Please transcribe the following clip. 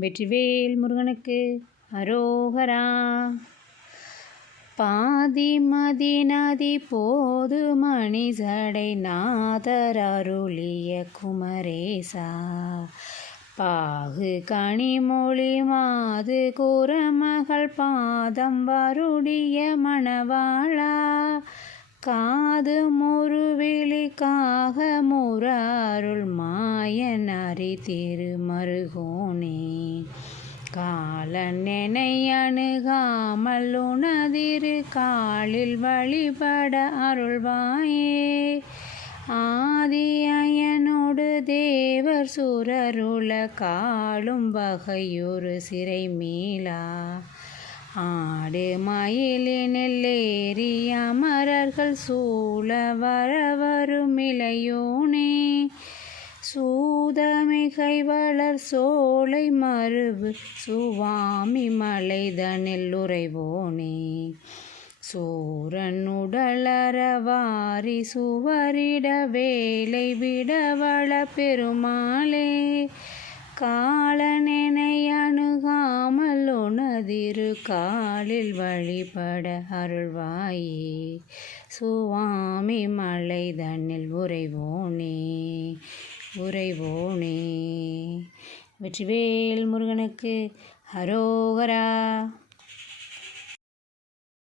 வெற்றிவேல் முருகனுக்கு அரோகரா. பாதி மதி நதி போது மணி சடை நாதர் அருளிய குமரேசா. பாகு கனிமொழி மாது குரமகள் பாதம் வருடிய மணவாளா. காது முருவிழி காக முற அருள் மாயன் அறி திருமருகோனே. காலனெனை அணுகாமல் உனதிரு காலில் வழிபட அருள்வாயே. ஆதி அயனோடு தேவர் சுரருள காலும் வகையொரு சிறை மீளா. ஆடு மயிலினில் ஏறி அமரர்கள் சூழ வரவரும் இளையோனே. சூதமிகை வளர் சோலை மருவு சுவாமி மலைதனில் உறைவோனே. சூரன் உடலறவாரி சுவரிட வேலை விடவள பெருமாளே. காலனெனை அணுகாமல் உனதிரு காலில் வழிபட அருள்வாயே. சுவாமி மலைதனில் உறைவோனே. வெற்றிவேல் முருகனுக்கு அரோகரா.